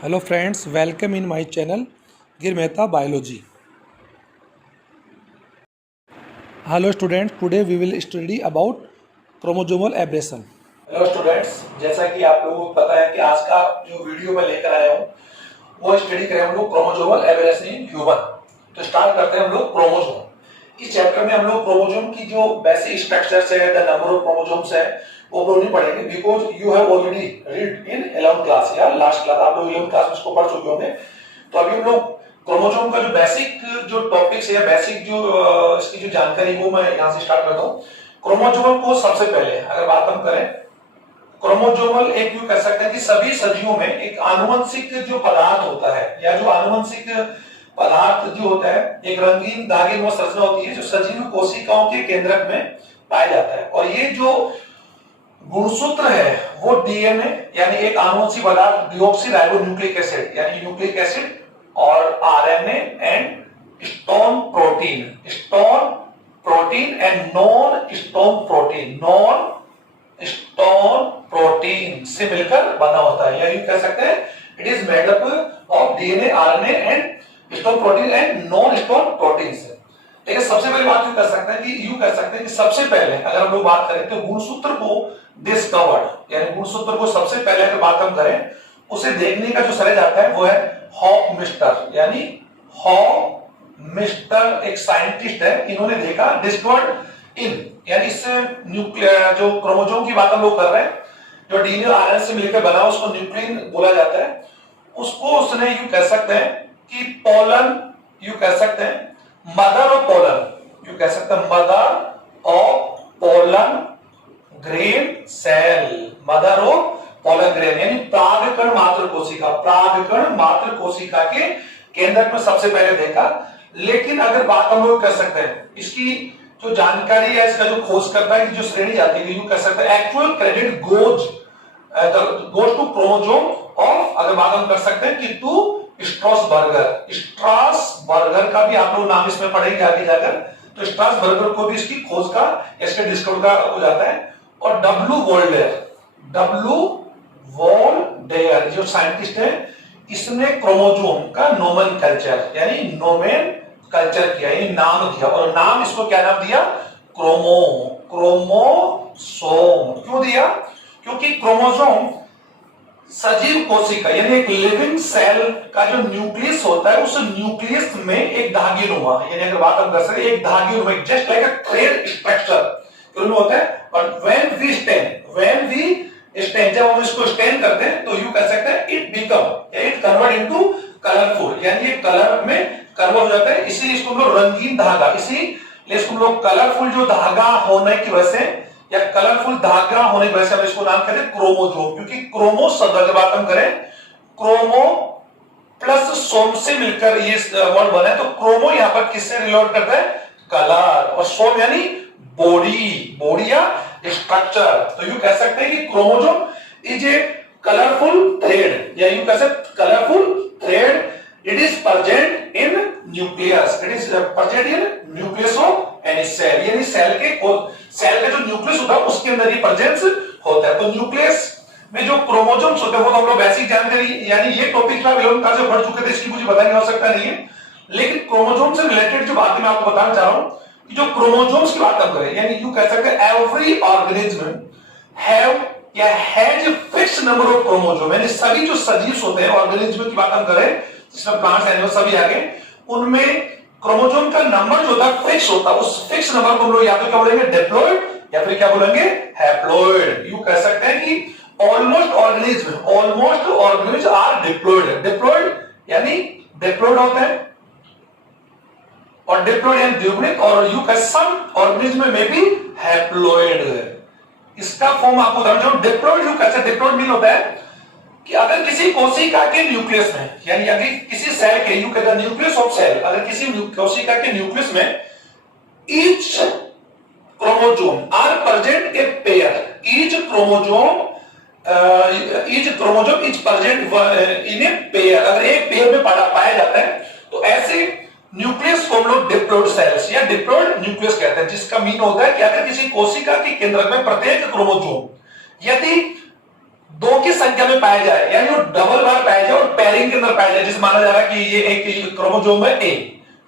Hello friends, welcome in my channel Gir Mehta Biology. Hello students, today we will study about chromosomal aberration. Hello students, जैसा कि आप लोगों को पता है कि आज का जो वीडियो मैं लेकर आया हूँ वो स्टडी करें हम लोग क्रोमोसोमल एबरेशन इन ह्यूमन। तो स्टार्ट करते हैं हम लोग क्रोमोसोम। इस चैप्टर में हम लोग क्रोमोसोम की जो बेसिक स्ट्रक्चर्स है, द नंबर ऑफ क्रोमोसोम्स है, वो हम लोग नहीं पढ़ेंगे because you have already read in 11th class या लास्ट क्लास आप लोग 11th क्लास में इसको पढ़ चुके होंगे। तो अभी हम लोग क्रोमोसोम का जो बेसिक जो टॉपिक्स है या बेसिक जो इसकी जो जानकारी वो मैं यहाँ से स्टार्ट करता हूँ। क्रोमोसोम को सबसे पहले अगर बात हम करें, क्रोमोसोमल एक यूं कह सकते हैं कि सभी सदियों में एक आनुवंशिक जो पदार्थ होता है या जो आनुवंशिक पदार्थ जो होता है एक रंगीन धागे में संरचना होती है जो सजीव कोशिकाओं के केंद्रक में पाया जाता है। और ये जो गुणसूत्र है वो डीएनए यानी एक आनुवंशिक पदार्थ डीऑक्सीराइबोन्यूक्लिक एसिड यानी न्यूक्लिक एसिड और RNA and stone protein and non stone protein से मिलकर बना होता है। या यूं कह सकते हैं it is made up of DNA RNA and stone protein and non stone protein से। लेकिन सबसे पहले बात यूं कर सकते हैं कि सबसे पहले अगर हम लोग बात करें तो गुणसूत्र को डिस्कवर्ड यानी गुणसूत्र को सबसे पहले अगर बात हम करें उसे देखने का जो श्रेय जाता है वो है हॉफमिस्टर। यानी हॉफमिस्टर एक साइंटिस्ट है, इन्होंने देखा डिस्कवर्ड इन यानी इस न्यूक्लियर जो क्रोमोसोम की बात हम लोग कर रहे हैं जो डीएनए आरएनए से मिलकर बना उसको न्यूक्लियन बोला जाता है। उसको उसने यूं कह सकते हैं कि पोलन यूं कह सकते हैं मदर ऑफ पोलन यूं कह सकते हैं mother of pollen grain cell mother of pollen grain यानी प्रागकण मात्र कोशिका के केंद्र में सबसे पहले देखा। लेकिन अगर बात हम लोग कर सकते हैं इसकी जो जानकारी है इसका जो खोज करता है कि जो श्रेणी जाती है यूं कह सकते हैं actual credit goes to chromosome of अगर बात हम कर सकते हैं कि टू स्ट्रासबर्गर का भी आप लोग नाम इसमें पढ़ेंगे आगे जाकर। तो स्ट्रासबर्गर को भी इसकी खोज का इसके डिस्कवर का हो जाता है। और डब्ल्यू वोल्डेयर जो साइंटिस्ट है इसने क्रोमोसोम का नोमेनकल्चर यानी नोमेनकल्चर किया यानी नाम दिया। और नाम इसको क्या नाम दिया? क्रोमोसोम। क्यों दिया? क्योंकि क्रोमोसोम सजीव कोशिका यानी एक लिविंग सेल का जो न्यूक्लियस होता है उस न्यूक्लियस में एक धागेनुमा यानी अगर बात हम कर सकते हैं एक धागेनुमा just like a thread structure होता है। और व्हेन वी स्टेन जब हम इसको स्टेन करते हैं तो यू कह सकते हैं इट कन्वर्ट इनटू कलरफुल यानी ये कलर में कन्वर्ट हो जाता है। इसीलिए इसको हम लोग रंगीन धागा इसीलिए इसको हम लोग कलरफुल जो धागा होने की वजह से या कलरफुल धागा होने की वजह से हम इसको नाम कहते हैं क्रोमोसोम। क्योंकि क्रोमो शब्द की बात हम करें क्रोमो प्लस सोम से मिलकर ये वर्ड बना है। तो क्रोमो यहां पर किससे रिलेट करता है? कलर। और सोम यानी बॉडी या स्ट्रक्चर। तो यू कह सकते हैं कि chromosome is a colourful thread या यू कह सकते colourful thread. It is present in nucleus of any cell यानी सेल का जो न्यूक्लियस होता है उसके अंदर ही प्रेजेंस होता है। तो न्यूक्लियस में जो क्रोमोसोम्स होते हैं वो तो हम लोग बेसिक जानकारी यानी ये टॉपिक का 11th क्लास में पढ़ चुके थे, इसकी मुझे बताने की आवश्यकता नहीं है। लेकिन क्रोमोसोम से रिलेटेड जो बातें मैं आपको बताना चाह रहा हूं कि जो क्रोमोसोम्स की बात हम करें यानी यू कह सकते हैं एवरी ऑर्गेनिज्म हैव या has fixed number of chromosome यानी सभी जो सजीव होते हैं ऑर्गेनिज्म की बात हम करें जिसमें प्लांट्स एनिमल्स सभी आ गए उनमें क्रोमोसोम का नंबर जो होता है फिक्स होता है। उस फिक्स नंबर को हम लोग या तो क्या बोलेंगे डिप्लॉइड या फिर क्या बोलेंगे हैप्लॉइड। यू कह सकते हैं कि ऑलमोस्ट ऑर्गेनिज्म आर डिप्लॉइड यानी डिप्लॉइड होते हैं और डिप्लॉइड यानी द्विगुणित। और यू कह सम ऑर्गेनिज्म में भी हैप्लॉइड। इसका फॉर्म आपको बताऊं डिप्लॉइड यू कैसे डिप्लॉइड मीन होता है कि अगर किसी कोशिका के न्यूक्लियस में यानी अगर किसी सेल के यू कहते हैं न्यूक्लियस ऑफ सेल अगर किसी कोशिका के न्यूक्लियस में each chromosome are present a pair each chromosome is present in a pair अगर एक पेयर में पाया जाता है तो ऐसे न्यूक्लियस को हम लोग डिप्लॉइड सेल्स या डिप्लॉइड न्यूक्लियस कहते हैं। जिसका मीन होता है कि अगर किसी कोशिका के केंद्र में प्रत्येक क्रोमोसोम यदि 2 की संख्या में पाया जाए यानी वो डबल बार पाया जाए और और पेयरिंग के अंदर पाया जाए, जिसे माना जा रहा है कि ये एक क्रोमोसोम है ए,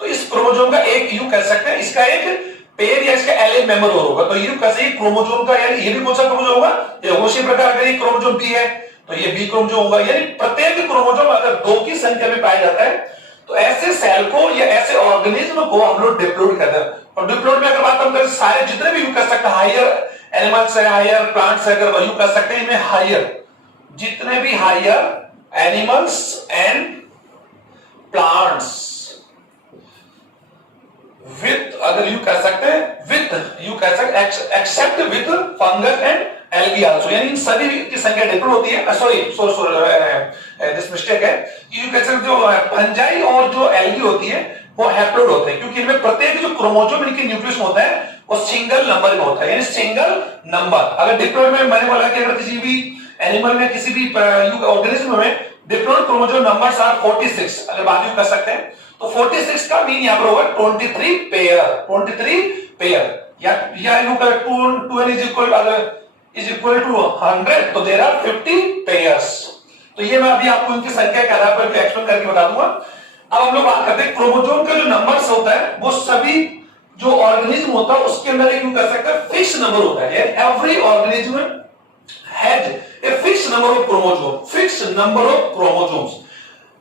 तो इस क्रोमोसोम का एक यू कह सकते हैं, इसका एक पेयर या इसका एलिन मेंबर और होगा, तो यू कैसे क्रोमोसोम का, यानी ये भी कौन सा क्रोमोसोम होगा, ये उसी प्रकार अगर ये क्रोमोसोम बी है तो ये बी क्रोमोसोम होगा। यानी प्रत्येक क्रोमोसोम अगर 2 की संख्या में पाया जाता है तो ऐसे सेल को या ऐसे ऑर्गेनिज्म को हम लोग डिप्लॉइड कहते हैं। और डिप्लॉइड में अगर बात हम करें, सारे जितने भी यू कर सकते हैं, हायर एनिमल्स है, हायर प्लांट्स है, अगर यू कर सकते हैं इनमें हायर, जितने भी higher animals and plants with, अगर यू कह सकते हैं विथ, यू कह सकते except with fungus and algae also, यानी इन सभी की संख्या डिफरेंट होती है। सॉरी दिस मिस्टेक है, यू कह सकते जो फंजाई और जो एल्गी होती है वो हैप्लोइड होते हैं, क्योंकि इनमें प्रत्येक जो क्रोमोसोम इनके न्यूक्लियस में होता है वो सिंगल नंबर में होता है, यानी सिंगल नंबर। अगर डिप्लॉइड में मैंने बोला कि अगर किसी भी एनिमल में, किसी भी ऑर्गेनिज्म में डिप्लॉइड क्रोमोसोम नंबर्स आर 46, अगर बात यू कर सकते हैं तो 46 का मीन यहां पर होगा 23 पेयर, 23 पेयर, या यू कर 2 इज इक्वल टू 100, तो देयर आर 50 पेयर्स। तो ये मैं अभी आपको इनकी संख्या के आधार पर एक्सप्लेन करके बता दूंगा। अब हम लोग बात करते हैं क्रोमोसोम का जो नंबर्स होता है वो सभी जो ऑर्गेनिज्म होता है उसके अंदर एक यू कर सकते हैं फिक्स नंबर होता है। Every organism has a fix number of chromosome, fix number of chromosomes.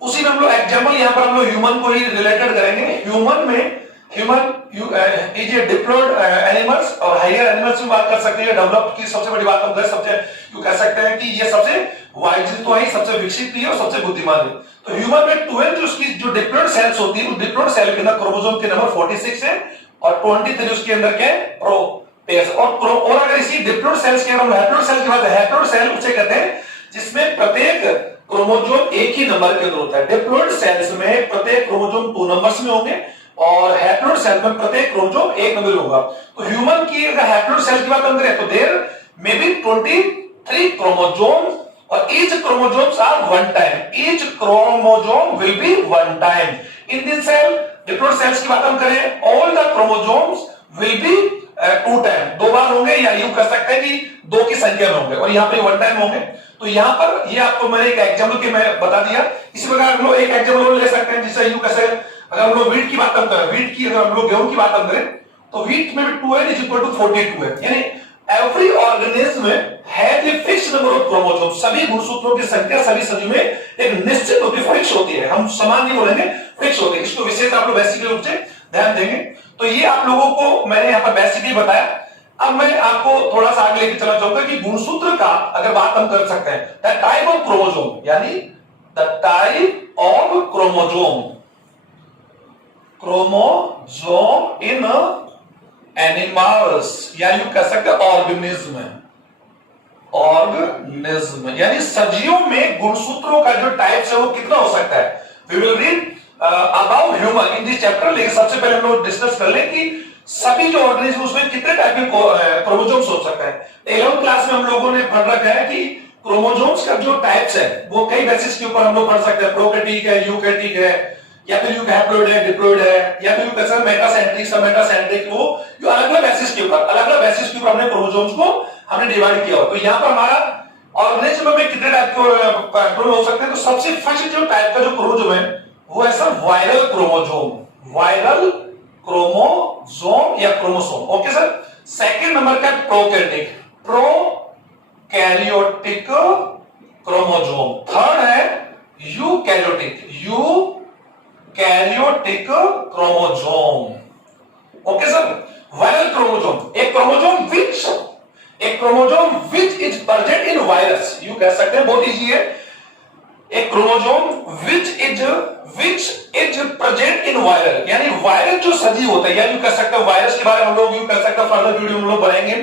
उसी में हम लोग एग्जांपल यहां पर हम लोग ह्यूमन को ही रिलेटेड करेंगे। Human is a diploid animals, और हायर एनिमल्स में बात कर सकते हैं। डेवलप की सबसे बड़ी बात हम सबसे यू कह सकते हैं कि ये सबसे वाइज तो है, सबसे विकसित भी है और सबसे बुद्धिमान है। तो ह्यूमन में 12 उसकी जो डिप्लॉइड सेल्स होती है, उस डिप्लॉइड सेल के अंदर क्रोमोसोम के नंबर 46 है और 23 उसके अंदर क्या है, प्रोपेयर्स। और अगर इसी डिप्लॉइड सेल्स के हम हैप्लोइड सेल की बात है, हैप्लोइड सेल उसे कहते हैं जिसमें प्रत्येक क्रोमोसोम एक ही नंबर के अंदर होता है। डिप्लॉइड सेल्स में प्रत्येक क्रोमोसोम 2 नंबर्स में होंगे और हैप्लोइड सेल में प्रत्येक क्रोमोसोम एक नंबर होगा। तो ह्यूमन की अगर हैप्लोइड सेल की बात हम करें तो देयर मे बी 23 क्रोमोसोम्स और each chromosomes are one time, each chromosome will be one time in this cell। Diploid sales की बात हम करें, all the chromosomes will be 2 time, 2 बार होंगे, या यूं कर सकते हैं कि 2 की संख्या में होंगे, और यहाँ पे 1 टाइम होंगे। तो यहाँ पर ये आपको मैंने एक एग्जांपल के मैं बता दिया। इसी प्रकार हम लोग एक एग्जांपल और ले सकते हैं, जिससे यूं कैसे, अगर हम लोग वीट की बात करते हैं, वीट की अगर हम लोग गेहूं की बात करें तो वीट में भी 2n इज इक्वल टू 42 है, यानी every organism has a fixed number of chromosome. सभी गुणसूत्रों की संख्या सभी सजीव में एक निश्चित होती है, फिक्स होती है, हम समान नहीं बोलेंगे, फिक्स होती है। इसको विशेष आप लोग बेसिक रूप से ध्यान देंगे। तो ये आप लोगों को मैंने यहाँ पर बेसिकली बताया। अब मैं आपको थोड़ा सा आगे लेके चला चाहूंगा कि गुणसूत्र का अगर बात हम कर सकते हैं, द टाइप ऑफ क्रोमोसोम, यानी the type of chromosome, chromosome in animals, या यू कह सकते हैं ऑर्गेनिज्म, ऑर्गेनिज्म यानी सजीवों में गुणसूत्रों का जो टाइप्स है वो कितना हो सकता है। We will read about human in this chapter, लेकिन सबसे पहले हम लोग डिस्कस कर लें कि सभी जो ऑर्गेनिज्म उसमें कितने टाइप के क्रोमोसोम्स हो सकता है। 11th क्लास में हम लोगों ने पढ़ रखा है कि क्रोमोसोम्स का जो टाइप्स है वो कई बेसिस के ऊपर हम लोग पढ़ सकते हैं। प्रोकैरियोटिक है, यूकैरियोटिक है, या फिर हैप्लोइड है, डिप्लॉइड है, या फिर कैसा मेटासेंट्रिक, सबमेटासेंट्रिक, वो जो अलग-अलग बेसिस के ऊपर हमने क्रोमोसोम्स को हमने डिवाइड किया। तो यहाँ पर हमारा ऑर्गेनिज्म में कितने टाइप के क्रोमोसोम हो सकते हैं। तो सबसे फर्स्ट जो टाइप का जो क्रोमोसोम है वो है sir viral chromosome, viral chromosome या chromosome, okay sir. Second number का प्रोकैरियोटिक, प्रोकैरियोटिक क्रोमोसोम। थर्ड है eukaryotic, eukaryotic chromosome, okay sir. Viral chromosome, एक chromosome which is present in virus, यू कह सकते हैं, बहुत इजी है। एक chromosome which is present in viral, यानी वायरस जो सजीव होता है, या यू कह सकते हैं वायरस के बारे में हम लोग यू कह सकते हैं फर्दर वीडियो हम लोग बनाएंगे।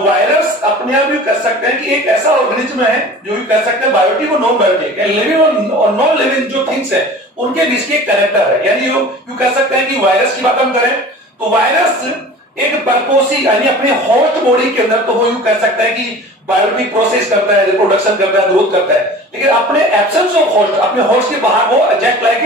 वायरस अपने आप यू कह सकते हैं कि एक ऐसा ऑर्गेनिज्म है जो यू कह सकते हैं बायोटिक और नॉन बायोटिक, लिविंग और नॉन लिविंग जो थिंग्स है उनके बीच के कनेक्टर है। यानी यू कह सकते हैं कि वायरस की बात हम करें तो वायरस एक परपोसी यानी अपने होस्ट बॉडी के अंदर तो वो यू कह सकता है कि बायोटिक प्रोसेस करता है, रिप्रोडक्शन करता है, ग्रोथ करता है, लेकिन अपने एब्सेंस ऑफ होस्ट, अपने होस्ट के बाहर वो जस्ट लाइक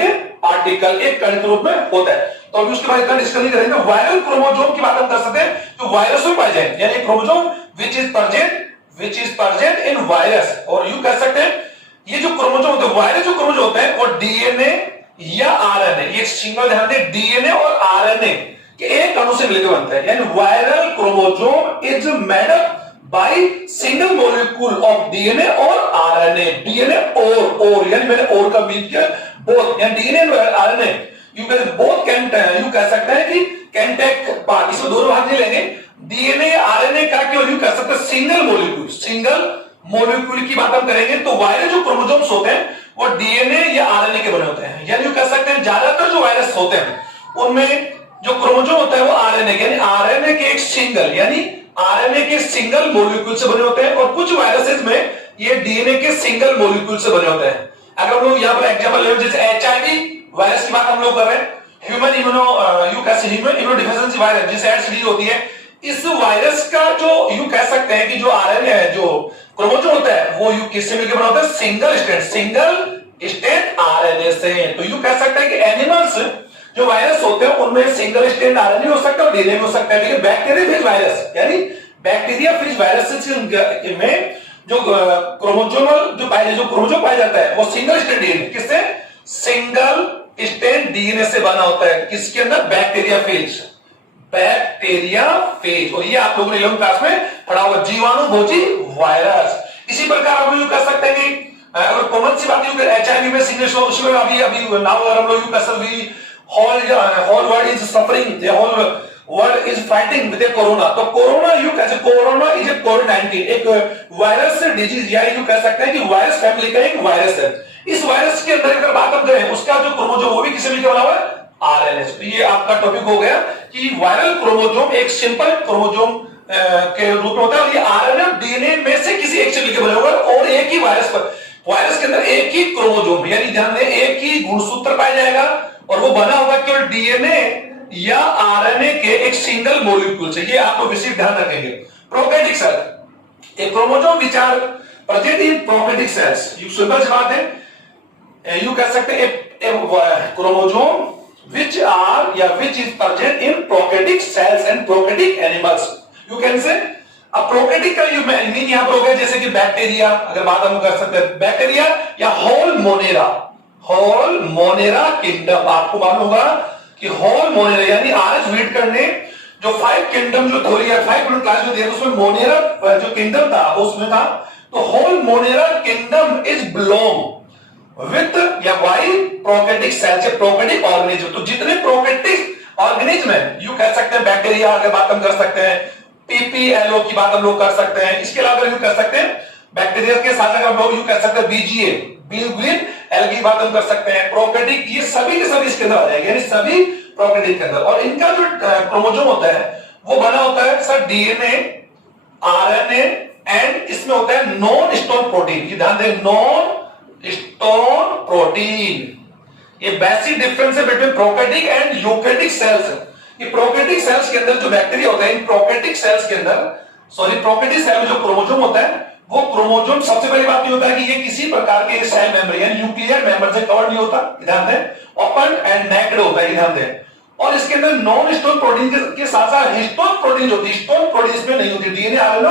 ए पार्टिकल एक कण के रूप में होता है। तो अभी उसके बाद इतना डिस्कस नहीं करेंगे। वायरल क्रोमोसोम की बात हम कर सकते हैं जो वायरस में पाए जाए, यानी chromosome which is present which is present in virus, और यू कह सकते हैं ये जो क्रोमोसोम होते हैं, वायरस जो क्रोमोसोम होते हैं वो डीएनए या आरएनए, ये सिंगल ध्यान दें, डीएनए और आरएनए के एक अणु से मिलकर बनता है। यानी viral chromosome is made up by single molecule of DNA और आरएनए। डीएनए और यानी मैंने और का मीन किया बोथ, यानी डीएनए और आरएनए यू कह सकते हैं कि कैन टेक पार्ट, इसमें दोनों भाग नहीं लेंगे, डीएनए आरएनए का केवल यू कह सकते हैं सिंगल मॉलिक्यूल की बात हम करेंगे तो वायरस जो क्रोमोसोम्स होते हैं वो डीएनए या आरएनए के बने होते हैं। यानी यू कह सकते हैं ज्यादातर जो वायरस होते हैं उनमें जो क्रोमोसोम होता है वो आरएनए यानी आरएनए के एक सिंगल यानी आरएनए के सिंगल मॉलिक्यूल से बने होते हैं, और कुछ वायरसेस में ये डीएनए के सिंगल मॉलिक्यूल से बने होते हैं। अगर हम लोग यहाँ पर एग्जांपल ले जैसे एचआईवी वायरस की बात हम लोग कर रहे हैं, ह्यूमन इम्यूनोडिफिशियंसी वायरस जिसे एचडी होती है, इस वायरस का जो यू कह सकते हैं कि जो आरएनए है जो क्रोमोसोम होता है वो यू किससे मिलकर बना होता है, सिंगल स्ट्रैंड आरएनए से। तो यू कह सकते हैं कि एनिमल्स जो वायरस होते हैं उनमें सिंगल स्ट्रैंड आरएनए हो सकता है और डीएनए भी हो सकता है, लेकिन बैक्टीरिया फेज वायरस यानी बैक्टीरिया फेज वायरस में जो क्रोमोसोम पाया जाता है वो सिंगल स्ट्रैंड डीएनए किससे, सिंगल स्ट्रैंड डीएनए से बना होता है, किसके अंदर, बैक्टीरिया फेज। और ये आप लोगों ने 11वीं क्लास में पढ़ा होगा, जीवाणु भोजी वायरस। इसी प्रकार हम लोग कह सकते हैं कि अगर कॉमन सी बात एचआईवी में सिग्नेचर उसमें अभी नाउ अगर हम लोग कह सकते हैं whole world is suffering, the whole world is fighting with corona. तो कोरोना यू कैसे, कोरोना इज ए कोविड-19 एक वायरस डिजीज, या यू कह सकते हैं कि वायरस फैमिली का एक वायरस है। इस वायरस के अंदर अगर बात हम करें उसका जो क्रोमोसोम वो भी किससे मिलकर बना हुआ है, आरएनए। तो ये आपका टॉपिक हो गया कि वायरल क्रोमोसोम एक सिंपल क्रोमोसोम के रूप में होता है, और ये आरएनए और डीएनए में से किसी एक से मिलकर बना होगा, और एक ही वायरस के अंदर एक ही क्रोमोसोम यानी ध्यान दें एक ही गुणसूत्र पाया जाएगा, और वो बना होगा केवल डीएनए या आरएनए के एक सिंगल मॉलिक्यूल से। ये आप लोग विशेष ध्यान रखेंगे। प्रोकैरियोटिक सेल, एक chromosome which are present in prokaryotic cells, यू सिंपल सी बात है, यू कह सकते हैं chromosome which is present in prokaryotic cells and prokaryotic animals. You can say अब प्रोकैरियोटिक का यू मीन यहां पर हो गया जैसे कि बैक्टीरिया, अगर बात हम कर सकते हैं बैक्टीरिया या होल मोनेरा किंगडम। आपको मालूम होगा कि होल मोनेरा यानी आज रीड करने जो 5 किंगडम जो थ्योरी है 5 क्लास में दिया उसमें मोनेरा जो किंगडम था उसमें था, तो whole Monera kingdom is belong with या वाई प्रोकैरियोटिक सेल से प्रोकैरियोटिक ऑर्गेनिज्म। तो जितने प्रोकैरियोटिक ऑर्गेनिज्म है यू कह सकते हैं बैक्टीरिया अगर बात हम कर सकते हैं, पीपीएलओ की बात हम लोग कर सकते हैं, इसके अलावा यू कह सकते हैं बैक्टीरिया के साथ अगर हम लोग यू कह सकते हैं बीजीए बिल्ग्विन एल की बात हम कर सकते हैं, प्रोकैरियोटिक ये सभी के सभी इसके अंदर आ जाएंगे, यानी सभी प्रोकैरियोटिक के अंदर। और इनका जो क्रोमोसोम होता है वो बना होता है सर डीएनए आरएनए एंड इसमें होता है नॉन स्टोन प्रोटीन। ये ध्यान दें नॉन स्टोन प्रोटीन, ये बेसिक डिफरेंस है between prokaryotic and eukaryotic cells. ये प्रोकैरियोटिक सेल्स के अंदर जो बैक्टीरिया होता है इन प्रोकैरियोटिक सेल्स के अंदर प्रोकैरियोटिक सेल में जो क्रोमोसोम होता है वो क्रोमोसोम सबसे पहली बात ये होता है कि ये किसी प्रकार के सेल मेंबर यानी न्यूक्लियर मेंबर से कवर नहीं होता, ध्यान दें, ओपन एंड नेक्ड होता है, ध्यान दें। और इसके अंदर नॉन स्टोन प्रोटीन के साथ साथ हिस्टोन प्रोटीन जो होती है, स्टोन प्रोटीन इसमें नहीं होती, DNA RNA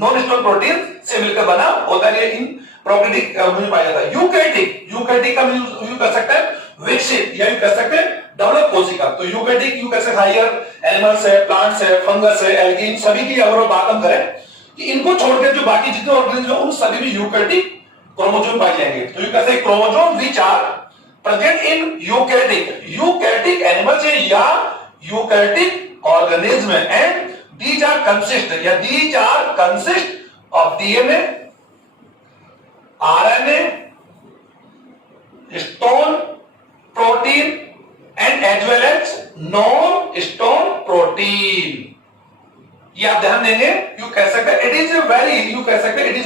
non stone protein से मिलकर बना होता है, इन प्रोकैरियोटिक में पाया जाता है। यूकैरियोटिक का यू कर सकते हैं विकसित या यू कह सकते हैं डेवलप कोशिका। तो यूकैरियोटिक यू कह सकते हैं हायर एनिमल्स है, प्लांट्स है, फंगस है, एल्गी, इन सभी की अगर बात हम करें कि इनको छोड़कर जो बाकी जितने ऑर्गेनिज्म है उन सभी में यूकैरियोटिक क्रोमोसोम पाए जाएंगे। तो यू कहते हैं chromosome which are present in eukaryotic animals या eukaryotic organism and these are consist of DNA, RNA, stone protein and as well as non-stone protein. ये आप ध्यान देंगे, यू कह सकते हैं it is a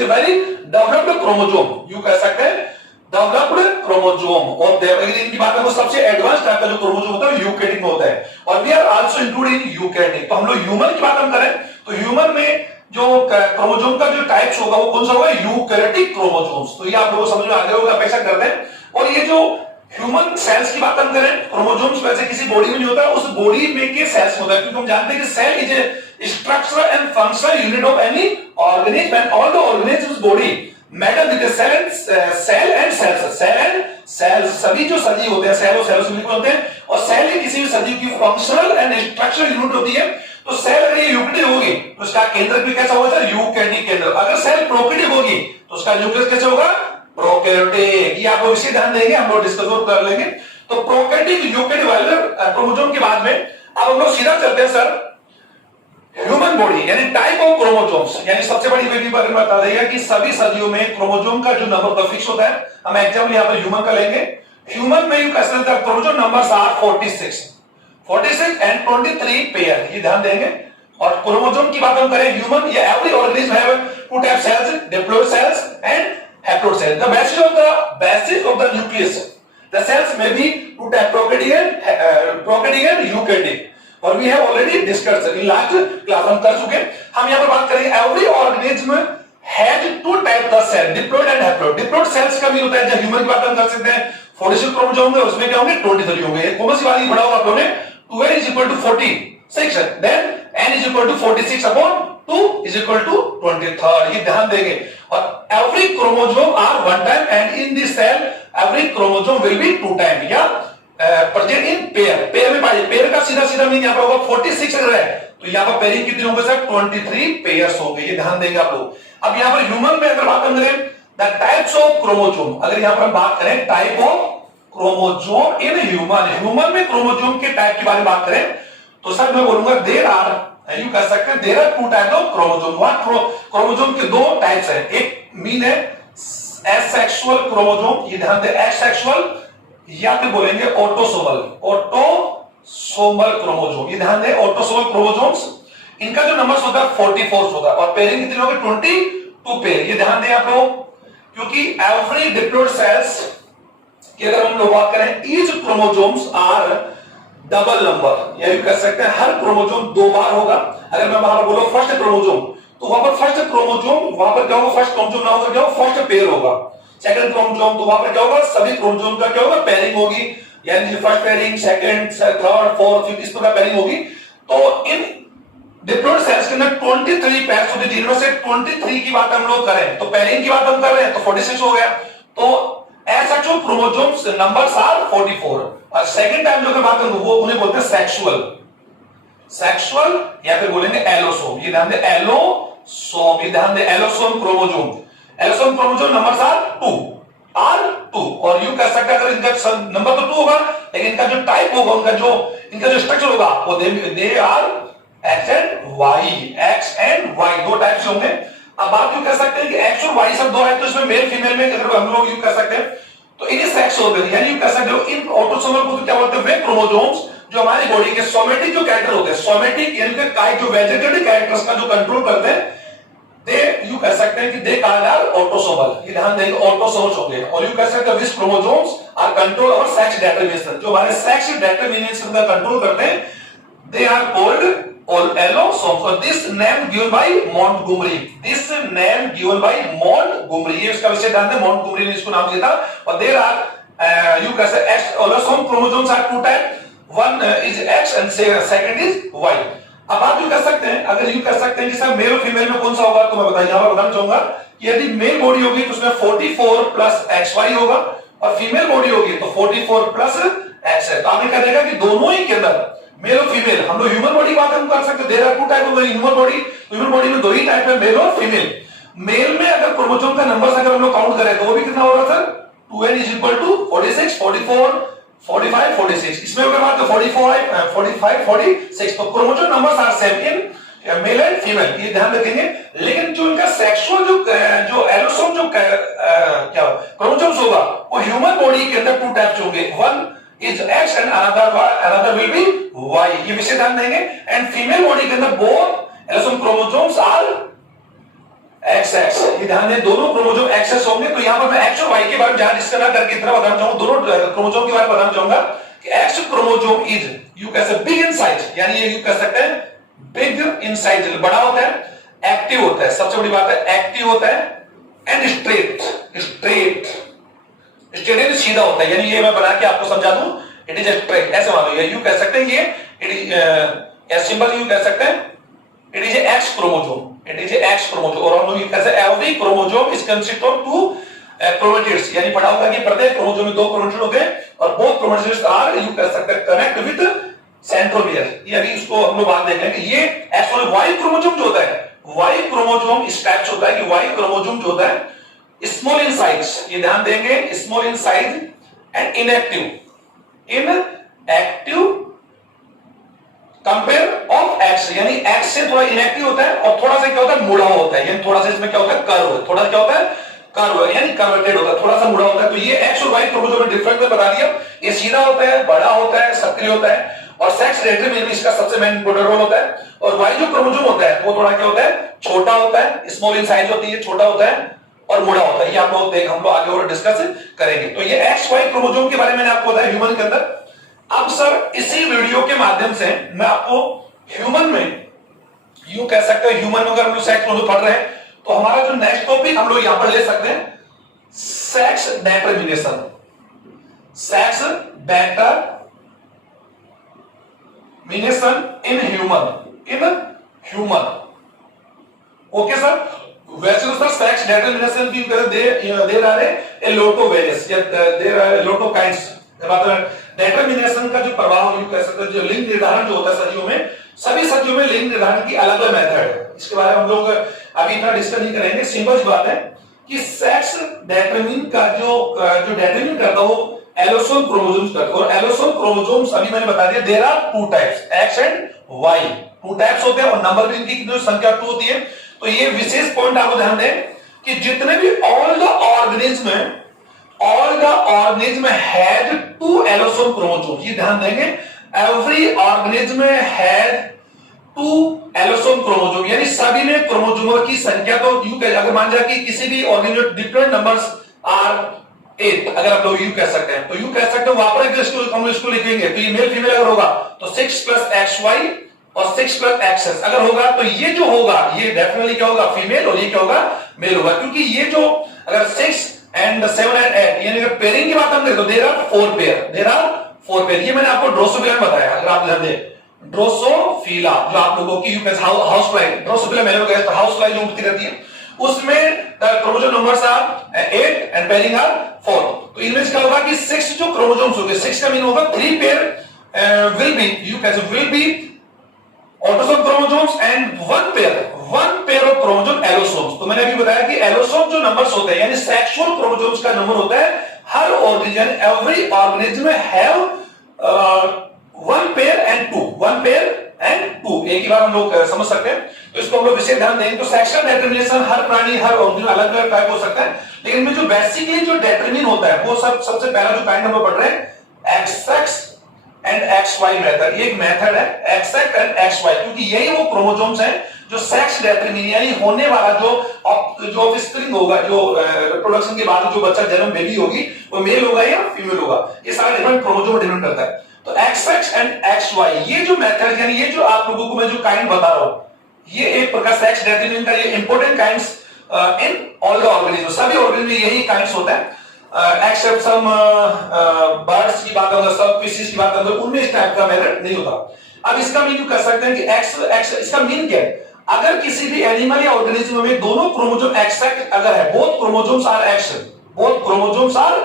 very developed chromosome, you कह सकते हैं डेवलप्ड क्रोमोसोम। और इनकी बात है वो सबसे एडवांस टाइप का जो क्रोमोसोम होता है यूकैरियोटिक में होता है, और we are also included in eukaryotic. तो हम लोग ह्यूमन की बात हम करें तो ह्यूमन में जो क्रोमोसोम का जो टाइप्स होगा वो कौन सा होगा, यूकैरियोटिक क्रोमोसोम्स। तो ये आप लोगों को समझ में आ गया होगा, अपेक्षा करते हैं। और ये जो ह्यूमन सेल्स की बात हम करें क्रोमोसोम्स वैसे किसी बॉडी में नहीं होता, उस बॉडी में के सेल्स होता है, क्योंकि हम जानते हैं कि cell is structure and function unit of any organism and all the organisms body matter with the cell and cells सभी जो सजीव होते हैं सेल और सेल्स मिलकर होते हैं और सेल की किसी भी सजीव की फंक्शनल एंड स्ट्रक्चरल यूनिट होती है। तो सेल अगर ये यूकेरियोटिक होगी तो उसका केंद्र भी कैसा होगा सर यूकेरियोटिक केंद्र। अगर सेल प्रोकैरियोटिक होगी तो उसका न्यूक्लियस कैसे होगा प्रोकैरियोटिक। ये आप लोग इसी ध्यान देंगे हम लोग डिस्कस और कर लेंगे। तो प्रोकैरियोटिक यूकेरियोटिक वाले क्रोमोसोम के बाद में अब हम लोग सीधा चलते हैं सर ह्यूमन बॉडी यानी टाइप ऑफ क्रोमोसोम्स। यानी सबसे बड़ी वेरिएबल बारे में बता देगा कि सभी सदियों में क्रोमोसोम का जो नंबर फिक्स होता है। हम एग्जांपल यहां पर ह्यूमन का लेंगे। ह्यूमन में यू कैसे होता है chromosome numbers are 46 and 23 pair. ये ध्यान देंगे। और क्रोमोसोम की बात हम करें ह्यूमन या every organism have two type cells diploid cells and haploid cells. The basis of the nucleus the cells may be two type prokaryotic and eukaryotic और we have already discussed in last class हम कर चुके। हम यहां पर बात करेंगे every organism has two type the cell diploid and haploid. Diploid cells का भी होता है। जब ह्यूमन की बात हम कर सकते हैं 46 क्रोमोसोम होंगे उसमें क्या होंगे 23 होंगे। कौन सी वाली बड़ा होगा आप लोगों ने 2n is equal to 46 then n is equal to 46 upon 2 is equal to 23। ये ध्यान देंगे। और every chromosome are one time and in this cell every chromosome will be two time या प्रेजेंट इन पेयर में पाइए। Pair का सीधा सीधा मीन यहां पर होगा 46 अगर है तो यहां पर पेयरिंग कितने होंगे सर 23 पेयर्स होंगे। ये ध्यान देंगे आप लोग। अब यहां पर ह्यूमन में अगर बात करें द टाइप्स ऑफ क्रोमोसोम अगर यहां पर हम बात करें type of chromosome in human में क्रोमोसोम के टाइप की बारे में बात करें तो सर मैं बोलूंगा देयर आर यू कह सकते हैं there are two type of chromosome. Chromosome के दो टाइप्स हैं। एक मीन है एसेक्सुअल क्रोमोसोम। ये ध्यान दें एसेक्सुअल या फिर बोलेंगे ऑटोसोमल क्रोमोसोम। ये ध्यान दें ऑटोसोमल क्रोमोसोम्स इनका जो नंबर होता है 44 होता है और पेयरिंग कितनी होगी 22 पेयर। ये ध्यान दें आप लोग क्योंकि एवरी डिप्लॉयड सेल्स की अगर हम लोग बात करें each chromosomes are double number या कह सकते हैं हर क्रोमोसोम दो बार होगा। अगर मैं वहां पर बोलो फर्स्ट क्रोमोसोम तो वहां पर फर्स्ट क्रोमोसोम वहां पर क्या होगा फर्स्ट क्रोमोसोम ना होगा क्या होगा फर्स्ट पेयर होगा। सेकंड क्रोमोसोम तो वहां पर क्या होगा सभी क्रोमोसोम का क्या होगा पेयरिंग होगी यानी first pairing second third fourth fifth इस प्रकार पेयरिंग होगी। तो इन डिप्लॉयड सेल्स के अंदर 23 पेयर्स होते हैं जिनमें से 23 की बात हम लोग करें तो पेयरिंग की बात हम कर रहे हैं तो 46 हो गया। तो एसेक्सुअल क्रोमोसोम्स नंबर्स आर 44 और सेकंड टाइम जो बात करूं वो उन्हें बोलते हैं सेक्सुअल या फिर बोलेंगे एलोसोम। ये ध्यान दें एलोसोम। ये ध्यान दें allosome chromosome chromosome numbers are 2 और यू कह सकते हैं अगर इनका नंबर तो 2 होगा लेकिन इनका जो टाइप होगा उनका इनका जो स्ट्रक्चर होगा वो they are X and Y दो टाइप्स होंगे। अब आप यू कह सकते हैं कि एक्स और वाई सब दो है तो इसमें मेल फीमेल में अगर हम लोग यू कह सकते हैं तो इन्हें सेक्स होते हैं यानी यू कह सकते हो इन ऑटोसोमल को क्या बोलते हैं वे क्रोमोसोम्स जो हमारी बॉडी के सोमेटिक जो कैरेक्टर होते हैं सोमेटिक यानी कि काय जो वेजिटेटिव कैरेक्टर्स का जो कंट्रोल करते हैं दे यू कह सकते हैं कि दे कॉल्ड आर ऑटोसोमल। ये ध्यान देंगे ऑटोसोमल्स हो गए। और यू कह सकते हैं this chromosomes are control our sex determination जो हमारे सेक्स डिटरमिनेशन का कंट्रोल करते हैं दे आर कॉल्ड allosomes और this name given by Montgomery ये इसका विषय ध्यान दें Montgomery ने इसको नाम दिया था। और there are you can say allosome chromosomes are two type one is X and second is Y। अब आप यू कह सकते हैं अगर यू कह सकते हैं कि सर मेल और फीमेल में कौन सा होगा तो मैं बताना चाहूंगा कि यदि मेल बॉडी होगी तो उसमें 44 प्लस XY होगा और फीमेल बॉडी होगी तो 44 प्लस X है। तो आपने कह देगा कि दोनों ही के अंदर मेल और फीमेल हम लोग ह्यूमन बॉडी की बात हम कर सकते हैं there are two type of human body में दो ही टाइप है मेल और फीमेल। मेल में अगर क्रोमोसोम का नंबर अगर हम लोग काउंट करें तो वो भी कितना हो रहा sir 2n is equal to 46 44 45 46 इसमें अगर बात 45 46 तो chromosome numbers are same in male and female. ये ध्यान रखेंगे। लेकिन जो इनका सेक्सुअल जो एलोसोम जो क्या क्रोमोसोम्स होगा वो ह्यूमन बॉडी के अंदर टू टाइप्स होंगे one is X and another will be Y। ये विषय ध्यान देंगे। एंड फीमेल बॉडी के अंदर both allosome chromosomes are XX। ये ध्यान दें दोनों क्रोमोसोम XS होंगे। तो यहां पर मैं X और Y के बारे में ज्यादा डिस्कस ना करके इतना बताना चाहूंगा दोनों क्रोमोसोम के बारे में बताना चाहूंगा कि X chromosome is you can से बिग इन साइज यानी ये यू कह सकते हैं बिग इन साइज बड़ा होता है एक्टिव होता है सबसे बड़ी बात है एक्टिव होता है एंड स्ट्रेट सीधा होता है। यानी ये मैं बना के आपको समझा दूं इट इज स्ट्रेट ऐसे मान लो यू कह सकते हैं ये इट इज सिंबल यू कह सकते हैं It is a X chromosome. It is a X chromosome. और हम लोग कैसे every chromosome is consist of two chromatids. यानी पढ़ा होगा कि प्रत्येक क्रोमोसोम में दो क्रोमेटिड होते हैं और both chromatids are you कह सकते हैं connect with centromere. ये अभी इसको हम लोग बात देख रहे हैं कि ये X और Y क्रोमोसोम जो होता है, Y क्रोमोसोम इस टाइप से होता है कि Y क्रोमोसोम जो होता है स्मॉल इन साइज, ये ध्यान देंगे, small in size and inactive compare of x, यानी एक्स से थोड़ा इनएक्टिव होता है और थोड़ा सा क्या होता है मुड़ा होता है, यानी थोड़ा सा इसमें क्या होता है कर्व, थोड़ा क्या होता है कर्व, यानी कर्वेटेड होता है, थोड़ा सा मुड़ा होता है। तो ये एक्स और वाई क्रोमोसोम में डिफरेंस में बता दिया, ये सीधा होता है, बड़ा होता है, सक्रिय होता है और सेक्स डिटरमिनेशन में इसका सबसे मेन इंपॉर्टेंट रोल होता है। और वाई जो क्रोमोसोम होता है वो थोड़ा क्या होता है छोटा होता है, स्मॉल इन साइज होती है, छोटा होता है और मुड़ा होता है। ये आप लोग हम लोग आगे और डिस्कस करेंगे। तो ये एक्स वाई क्रोमोसोम के बारे में मैंने आपको बताया ह्यूमन के अंदर। अब सर इसी वीडियो के माध्यम से मैं आपको ह्यूमन में यूं कह सकते हैं, ह्यूमन में अगर हम लोग सेक्स क्रोमोसोम पढ़ रहे हैं तो हमारा जो नेक्स्ट टॉपिक हम लोग यहां पर ले सकते हैं sex determination, sex determination in human. Okay sir, वैसे तो सर सेक्स डिटरमिनेशन की देर आ रहे ए लॉट ऑफ वेरियस या there are lot of kinds. Determination का जो प्रभाव कह सकते हैं, जो लिंग निर्धारण जो होता है सदियों में, सभी सदियों में लिंग निर्धारण की अलग अलग मेथड है। इसके बारे में हम लोग अभी इतना डिस्कस नहीं करेंगे। सिंपल सी बात है कि सेक्स डिटरमिन का जो डिटरमिन करता है वो एलोसोम क्रोमोसोम्स करता है। और एलोसोम क्रोमोसोम्स अभी मैंने बता दिया there are two types, X and Y, two types होते हैं और नंबर भी इनकी जो संख्या 2 होती है। तो ये विशेष पॉइंट आपको ध्यान दें कि जितने भी all the organism had two allosome chromosomes, ये ध्यान देंगे, every organism had two allosome chromosome, यानी सभी में क्रोमोसोमों की संख्या तो यूं कह, अगर मान जाए कि किसी भी ऑर्गेनिज्म डिफरेंट नंबर्स आर 8, अगर आप लोग यूं कह सकते हैं तो यूं कह सकते हैं वहां पर हम इसको लिखेंगे तो ये मेल फीमेल अगर होगा तो 6 + XY और 6 + XS अगर होगा तो ये जो होगा ये डेफिनेटली क्या होगा फीमेल और ये क्या होगा मेल होगा। क्योंकि ये जो अगर 6 and 7 and 8 यानी अगर पेयरिंग की बात हम करें तो देयर आर 4 पेयर। ये मैंने आपको ड्रोसोफिला में बताया, अगर आप ध्यान दें ड्रोसोफिला जो आप लोगों की हाउस फ्लाई, ड्रोसोफिला मेल होगा तो हाउस फ्लाई जो उड़ती रहती है उसमें chromosome numbers are 8 and pairing are 4। तो इनमें क्या होगा कि 6 जो क्रोमोसोम्स होंगे, 6 का मीन होगा 3 pair will be autosome chromosomes and 1 pair of chromosome allosomes. तो मैंने अभी बताया कि एलोसोम जो नंबर्स होते हैं यानी सेक्सुअल क्रोमोसोम्स का नंबर होता है हर organism, every organism have 1 pair and 2। एक ही बार हम लोग समझ सकते हैं। तो इसको हम लोग विशेष ध्यान देंगे। तो सेक्सुअल डिटरमिनेशन हर प्राणी हर ऑर्गेनिज्म अलग अलग टाइप हो सकता है, लेकिन में जो बेसिकली जो डिटरमिन होता है वो सबसे पहला जो काइंड नंबर पढ़ रहे हैं एक्स एंड XY मेथड। ये एक मेथड है एक्स एंड XY, क्योंकि यही वो क्रोमोसोम्स हैं जो सेक्स डिटरमिन यानी होने वाला जो ऑफस्प्रिंग होगा, जो रिप्रोडक्शन के बाद जो बच्चा जन्म बेबी होगी वो मेल होगा या फीमेल होगा, ये सारा डिफरेंट क्रोमोसोम डिपेंड करता है। तो XX एंड XY ये जो मेथड यानी ये जो आप लोगों को मैं जो काइंड बता रहा हूं ये एक प्रकार सेक्स डिटरमिन का ये important kinds in all the organism, सभी ऑर्गेनिज्म में यही काइंड्स होता है एक्सेप्ट सम बर्ड्स की बात अगर सब स्पीशीज की बात अगर उनमें इस टाइप का मेथड नहीं होता। अब इसका मीन कर सकते हैं कि एक्स इसका मीन क्या है, अगर किसी भी एनिमल या ऑर्गेनिज्म में दोनों क्रोमोसोम एक्सेक्ट अगर है, बोथ क्रोमोसोम्स आर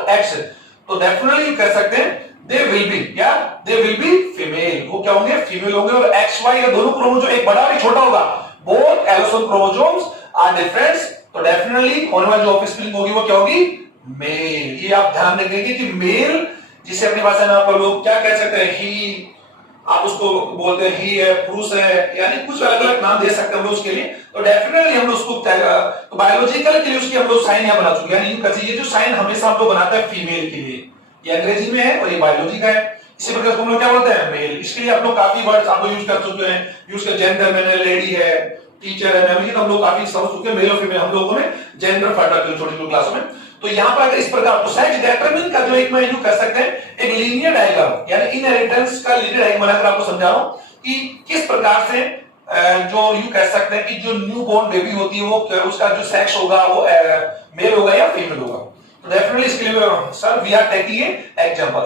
एक्स, तो डेफिनेटली यू कह सकते हैं दे विल बी फीमेल, वो क्या होंगे फीमेल होंगे। और XY या दोनों क्रोमोसोम एक बड़ा और छोटा होगा, both allosome chromosomes are different, तो डेफिनेटली होने वाली जो ऑफस्प्रिंग होगी वो क्या होगी मेल। ये आप ध्यान रखेंगे कि मेल जिसे अपनी भाषा में आप लोग क्या कह सकते हैं ही, आप उसको बोलते हैं ही है, पुरुष है, यानी कुछ अलग अलग नाम दे सकते हैं हम लोग उसके लिए। तो डेफिनेटली हम लोग उसको तो बायोलॉजिकल के लिए उसकी हम लोग साइन यहां बना चुके हैं, यानी ये जो साइन हमेशा हम लोग बनाते हैं फीमेल के लिए, ये अंग्रेजी में है और ये बायोलॉजी का है। इसी प्रकार हम लोग क्या बोलते हैं मेल। इसके लिए आप लोग काफी वर्ड्स आप लोग यूज कर चुके हैं, यूज कर जेंडर मैंने लेडी है, टीचर है, मैम, ये हम लोग काफी समझ चुके हैं। मेल और फीमेल हम लोगों ने जेंडर पढ़ा छोटी छोटी क्लास में। तो यहां पर अगर इस प्रकार तो सेक्स डिटरमिन का जो एक मैं यूं कह सकते हैं एक लीनियर डायग्राम यानी इनहेरिटेंस का लीनियर डायग्राम बनाकर आपको समझा रहा हूं कि किस प्रकार से जो यूं कह सकते हैं कि जो न्यू बॉर्न बेबी होती है वो उसका जो सेक्स होगा वो मेल होगा या फीमेल होगा। तो डेफिनेटली इसके लिए sir we are taking a example,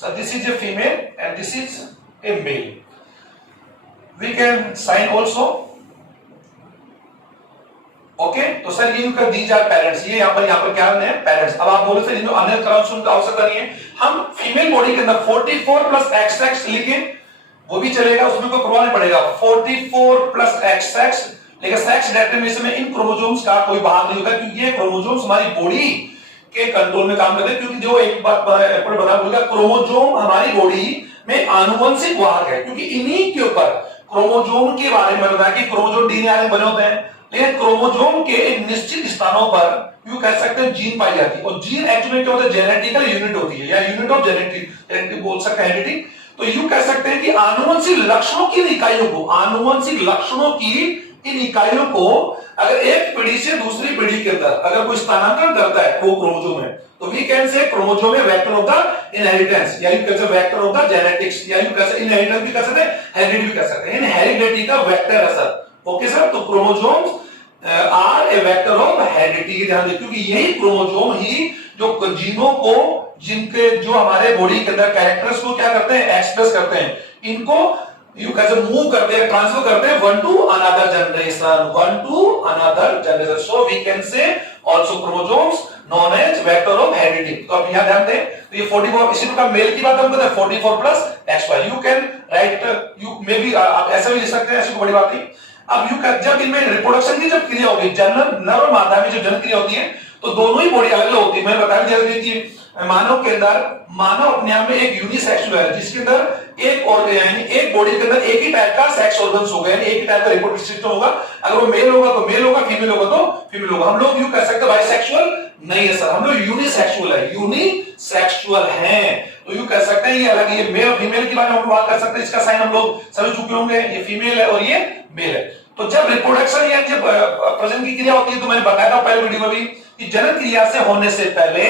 sir this is a female and this is a male, we can sign also okay, तो सर ये कर दीज आर पेरेंट्स, ये यहाँ पर क्या है पेरेंट्स। अब आप बोले सर इनको अन्य क्रम की आवश्यकता नहीं है, हम फीमेल बॉडी के अंदर 44 प्लस XX लिखें वो भी चलेगा, उसमें कोई प्रभाव नहीं पड़ेगा। 44 प्लस XX, लेकिन सेक्स डेटर्मिनेशन में इन क्रोमोसोम्स का कोई भाग नहीं होता, क्योंकि ये क्रोमोसोम्स हमारी बॉडी के कंट्रोल में काम करते हैं। क्योंकि जो एक बात बता बोलेगा, क्रोमोसोम हमारी बॉडी में आनुवंशिक वाहक है, क्योंकि इन्हीं के ऊपर क्रोमोसोम के बारे में बताया कि क्रोमोसोम डीएनए में बने होते हैं, लेकिन क्रोमोसोम के एक निश्चित स्थानों पर यू कह सकते हैं जीन पाई जाती है, और जीन एक्चुअली क्या होता है जेनेटिकल यूनिट होती है, या यूनिट ऑफ जेनेटिक बोल सकते हैं एंटिटी। तो यू कह सकते हैं कि आनुवंशिक लक्षणों की इकाइयों को, आनुवंशिक लक्षणों की इन इकाइयों को अगर एक पीढ़ी से दूसरी पीढ़ी के अंदर अगर कोई स्थानांतरण करता है वो क्रोमोसोम है, तो वी कैन से क्रोमोसोम है वेक्टर ऑफ द इनहेरिटेंस, या you can say vector of the genetics, या यू कैन से इनहेरिटेंस भी कह सकते हैं, हेरिडिटी भी कह सकते हैं, इन हेरिडिटी का वेक्टर है सर। ओके सर, तो chromosomes are a vector of heredity, ध्यान दें, क्योंकि यही क्रोमोसोम ही जो जीनों को, जिनके जो हमारे बॉडी के अंदर कैरेक्टर्स को क्या करते हैं एक्सप्रेस करते हैं, इनको यू कैसे मूव करते हैं, ट्रांसफर करते हैं one to another generation, so we can say also chromosomes known as vector of heredity. तो अब यहां ध्यान दें, तो ये 44, इसी प्रकार मेल की बात हम करते हैं 44 plus XY, you can write, you may be आप ऐसा भी लिख सकते हैं, ऐसी कोई बड़ी बात नहीं। अब यू जब इनमें रिप्रोडक्शन की जब क्रिया होगी, जन्म नर और मादा में जो जन्म क्रिया होती है, तो दोनों ही बॉडी अलग अलग होती है। मैंने बताया जल्दी कि मानव के अंदर, मानव अपने आप में एक यूनिसेक्सुअल है, जिसके अंदर एक ऑर्गन यानी एक बॉडी के अंदर एक ही टाइप का सेक्स ऑर्गन्स होगा, यानी एक ही टाइप का रिप्रोडक्टिव सिस्टम होगा। अगर वो मेल होगा तो मेल होगा, फीमेल होगा तो फीमेल होगा। हम लोग यू कह सकते हैं बाइसेक्सुअल नहीं है सर, हम लोग यूनिसेक्सुअल है, यूनिसेक्सुअल हैं। तो यू कह सकते हैं ये अलग, ये मेल और फीमेल के बारे में हम बात कर सकते हैं, इसका साइन हम लोग समझ चुके होंगे, ये फीमेल है और ये मेल है। तो जब रिप्रोडक्शन या जब प्रजनन की क्रिया होती है, तो मैंने बताया था पहले वीडियो में भी कि जनन क्रिया से होने से पहले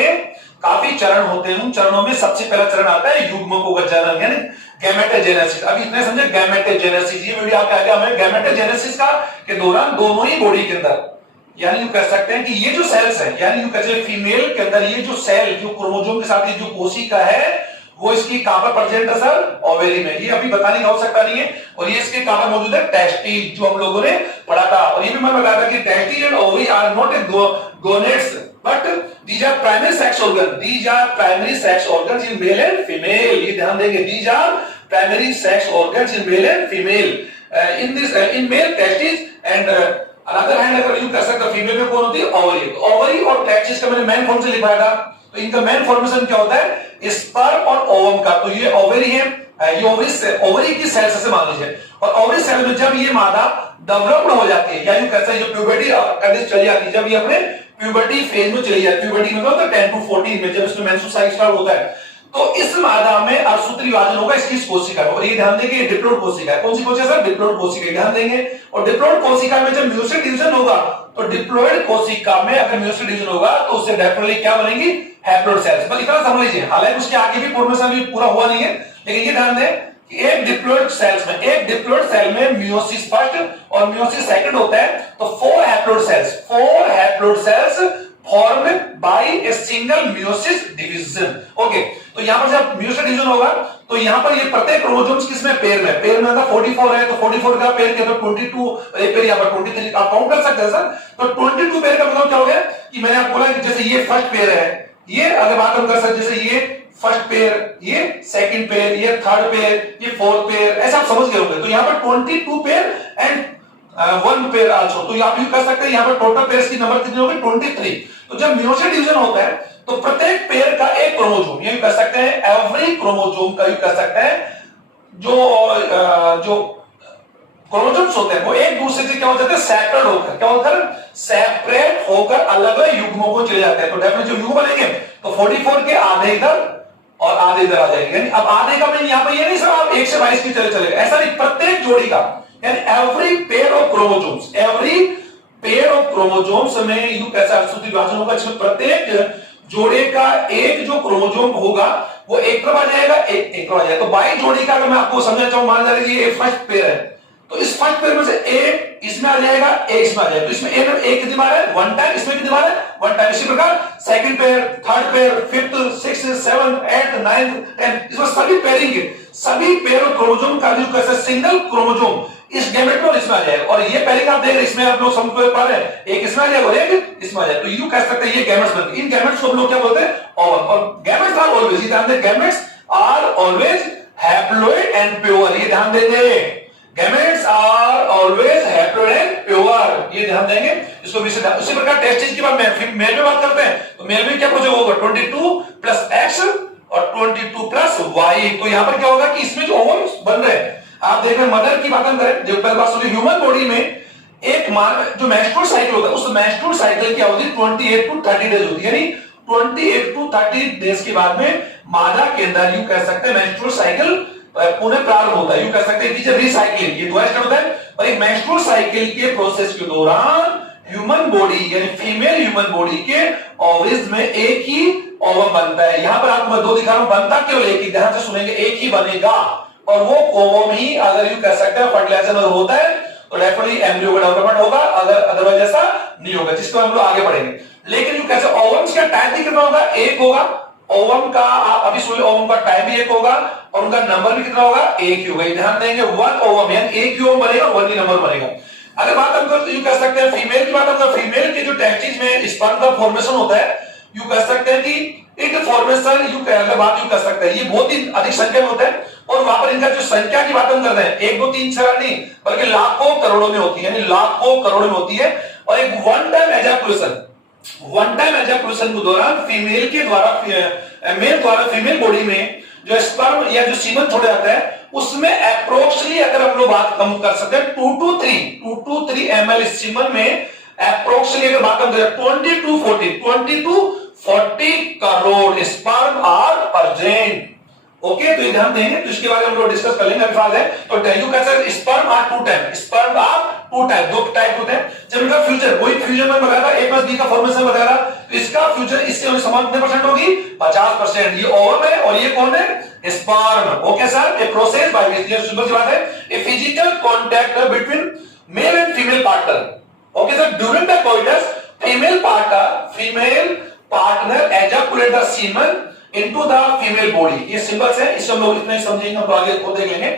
काफी चरण होते हैं। उन चरणों में सबसे पहला चरण आता है युग्मकों का जनन, यानी गैमेटोजेनेसिस। अभी इतने समझे गैमेटोजेनेसिस, ये वीडियो आपके आगे हमें गैमेटोजेनेसिस का के दौरान दोनों ही बॉडी के अंदर, यानी यू कह सकते हैं कि ये जो सेल्स है, यानी यू कहते हैं फीमेल के अंदर ये जो सेल जो क्रोमोसोम के साथ ये जो कोशिका है, वो इसकी कहां पर प्रेजेंट है सर, ओवेरी में। ये अभी बताने की आवश्यकता नहीं है। और ये इसके कहां पर मौजूद है, टेस्टिस, जो हम लोगों ने पढ़ा था। और ये भी मैं बताया था कि testis and ovary are not a gonads but these are primary sex organ, these are primary sex organs in male and female. ये ध्यान देंगे, these are primary sex organs in male and female. In this in male testis and another hand अगर you कर सकते हो female में कौन होती है, ओवरी। तो ओवरी और टेस्टिस का मैंने मेन फॉर्म से लिखा था। तो इनका मेन फॉर्मेशन क्या होता है, स्पर्म और ओवम का। तो ये ओवरी है, ये ओवरी की सेल से मान लीजिए। और ओवरी सेल में जब ये मादा डेवलप्ड हो जाती है, या यूं कहते हैं जो प्यूबर्टी कंडीशन चली जाती है, जब ये अपने प्यूबर्टी फेज में चली जाती है, प्यूबर्टी में मतलब 10 to 14 में जब इसमें मेंस्ट्रुअल साइकिल स्टार्ट होता है, तो इस मादा में अर्धसूत्री विभाजन होगा इसकी कोशिका में। और ये ध्यान देंगे, ये डिप्लॉइड कोशिका है। कौन सी कोशिका सर, डिप्लॉइड कोशिका, ध्यान देंगे। और डिप्लॉइड कोशिका में जब म्यूसिक डिवीजन होगा, तो डिप्लॉइड कोशिका में अगर म्यूसिक डिवीजन होगा तो उससे डेफिनेटली क्या बनेंगी, हैप्लॉइड सेल्स। बस इतना समझ लीजिए, हालांकि उसके आगे भी फॉर्मेशन भी पूरा हुआ नहीं है, लेकिन ये ध्यान दें कि एक डिप्लॉइड सेल्स में, एक डिप्लॉइड सेल में मियोसिस फर्स्ट और मियोसिस सेकंड होता है, तो 4 haploid cells formed by a single meiosis division. Okay, तो यहां पर जब मियोसिस डिवीजन होगा, तो यहां पर ये प्रत्येक क्रोमोसोम्स किसमें, पेयर में था 44 है, तो 44 का पेयर के अंदर 22, एक पेयर यहां पर 23 आप काउंट कर सकते हैं सर। तो 22 पेयर का मतलब क्या हो गया कि मैंने आपको बोला कि जैसे ये फर्स्ट पेयर है, ये अगर बात हम कर सकते जैसे ये फर्स्ट पेयर, ये सेकंड पेयर, ये थर्ड पेयर, ये फोर्थ पेयर, ऐसा आप समझ गए होंगे। तो यहां पर 22 पेयर एंड 1 पेयर आल्सो। तो आप यू कर सकते हैं यहां पर टोटल पेयर्स की नंबर कितनी होगी, 23। तो जब मियोसिस डिवीजन होता है, तो प्रत्येक पेयर का एक क्रोमोसोम, ये कर सकते हैं एवरी क्रोमोसोम का, यू कर सकते हैं जो क्रोमोसोम्स होते हैं वो एक दूसरे से क्या हो जाते हैं, सेपरेट होकर, क्या होता है, सेपरेट होकर अलग अलग युग्मों को चले जाते हैं। तो डेफिनेटली जो युग्म बनेंगे, तो 44 के आधे इधर और आधे इधर आ जाएंगे। यानी अब आधे का मैं यहां पर ये नहीं सर आप 1 से 22 की चलेगा, ऐसा नहीं, प्रत्येक जोड़ी का, यानी every pair of chromosomes, every pair of chromosomes में यू कैसा अर्धसूत्री विभाजन होगा, जिसमें प्रत्येक जोड़े का एक जो क्रोमोसोम होगा वो एक तरफ आ जाएगा, एक तरफ आ जाएगा। तो 22 जोड़ी का अगर मैं आपको समझना चाहूं, मान लीजिए ये फर्स्ट पेयर है, तो इस फर्स्ट पेयर में से एक इसमें आ जाएगा, एक इसमें आ जाएगा। तो इसमें एक कितनी बार है, 1 टाइम, इसमें कितनी बार है, 1 टाइम। इसी प्रकार second pair, third pair, fifth, sixth, 7, 8, 9, 10, इसमें सभी पेयरिंग के सभी पेयर ऑफ क्रोमोसोम का जो कैसा सिंगल क्रोमोसोम इस गैमेट में और इसमें आ जाएगा, और ये पहले का आप देख रहे हैं, इसमें आप लोग समझ पा रहे हैं, एक इसमें आ जाएगा और एक इसमें आ जाएगा, तो यू कह सकते हैं ये गैमेट्स बनते हैं। इन गैमेट्स को हम लोग क्या बोलते हैं, ओवम। और गैमेट्स आर ऑलवेज, ये ध्यान दें, gametes are always haploid and pure, ये ध्यान देंगे, gametes are always haploid and pure, ये ध्यान देंगे इसको। उसी प्रकार टेस्टिस की बात मेल में बात करते हैं, तो मेल में क्या प्रोजेक्ट होगा, 22 प्लस एक्स और 22 प्लस वाई। तो यहां पर क्या होगा कि इसमें जो ओवम्स बन रहे हैं, आप देख रहे हैं, मदर की बात हम करें, जो पहले बात सुनिए, ह्यूमन बॉडी में एक जो मेंस्ट्रुअल साइकिल होता है, उस मेंस्ट्रुअल साइकिल की अवधि 28 टू 30 डेज होती है, यानी 28 टू 30 डेज के बाद में मादा के अंदर यू कह सकते हैं मेंस्ट्रुअल साइकिल पुनः प्रारंभ होता है, यू कह सकते हैं रीसाइक्लिंग, ये द्वारा होता है। और एक मेंस्ट्रुअल साइकिल के प्रोसेस के दौरान ह्यूमन बॉडी यानी फीमेल ह्यूमन बॉडी के ओवरीज में एक ही ओवम बनता है। यहां पर आपको मैं दो दिखा रहा हूं, बनता केवल एक ही, ध्यान से सुनेंगे, एक ही बनेगा, और वो ओवम ही अगर यू कह सकते हैं फर्टिलाइजेशन होता है तो डेफिनेटली एम्ब्रियो का डेवलपमेंट होगा, अगर अदरवाइज ऐसा नहीं होगा, जिसको हम लोग आगे बढ़ेंगे। लेकिन यू कैसे ओवम्स का टाइप भी कितना होगा, एक होगा ओवम का, आप अभी सुन, ओवम का टाइप भी एक होगा और उनका नंबर भी कितना होगा, एक ही होगा। ध्यान देंगे, वन ओवम यानी एक ही ओवम बनेगा, वन ही नंबर बनेगा। अगर बात हम करते यू कह सकते हैं फीमेल की बात, हम फीमेल के जो टेस्टिस में स्पर्म का फॉर्मेशन होता है, यू कह सकते हैं कि एक फॉर्मेशन यू कर सकते हैं, ये बहुत ही अधिक संख्या में होता है, और वहां पर इनका जो संख्या की बात हम करते हैं, 1 2 3 4 नहीं बल्कि लाखों करोड़ों में होती है, यानी लाखों करोड़ों में होती है। और एक वन टाइम एजाकुलेशन के दौरान फीमेल के द्वारा मेल द्वारा फीमेल बॉडी में जो स्पर्म या जो सीमन छोड़ा जाता है, उसमें अप्रोक्सीमेटली अगर हम लोग बात कम कर सकते हैं 2 to 3 ml सीमन में अप्रोक्सीमेटली अगर बात हम करें 20 to 40 crore sperm are present. Okay, तो ये ध्यान देंगे, तो इसके बारे में हम लोग डिस्कस कर लेंगे अभी है। तो you can say sperm are two type, दो टाइप होते हैं। जब इनका फ्यूचर वही फ्यूजन में बताया था, A + B का फॉर्मेशन बताया था, तो इसका फ्यूचर इससे समान कितने परसेंट होगी, 50%। ये ओवम है और ये कौन है, sperm. Okay sir, a process by which, ये सिंपल सी बात है, a physical contact between mail and female partner. Okay sir, during the coitus female partner ejaculate the semen into the female body. ये सिंबल्स है, इससे हम लोग इतना ही समझेंगे, हम आगे को देख लेंगे।